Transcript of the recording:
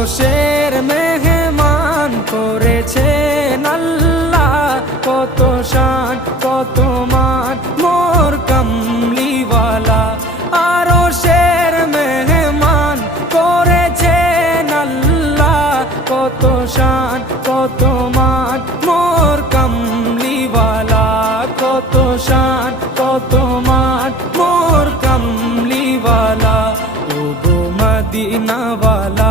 আরশের মেহমান করেছেন আল্লাহ, কত শান কত মান মোর কামলিওয়ালা। আরশের মেহমান করেছেন আল্লাহ, কত শান কত মান মোর কামলিওয়ালা, কত শান কত মান মোর কামলিওয়ালা। ও গো মদিনাওয়ালা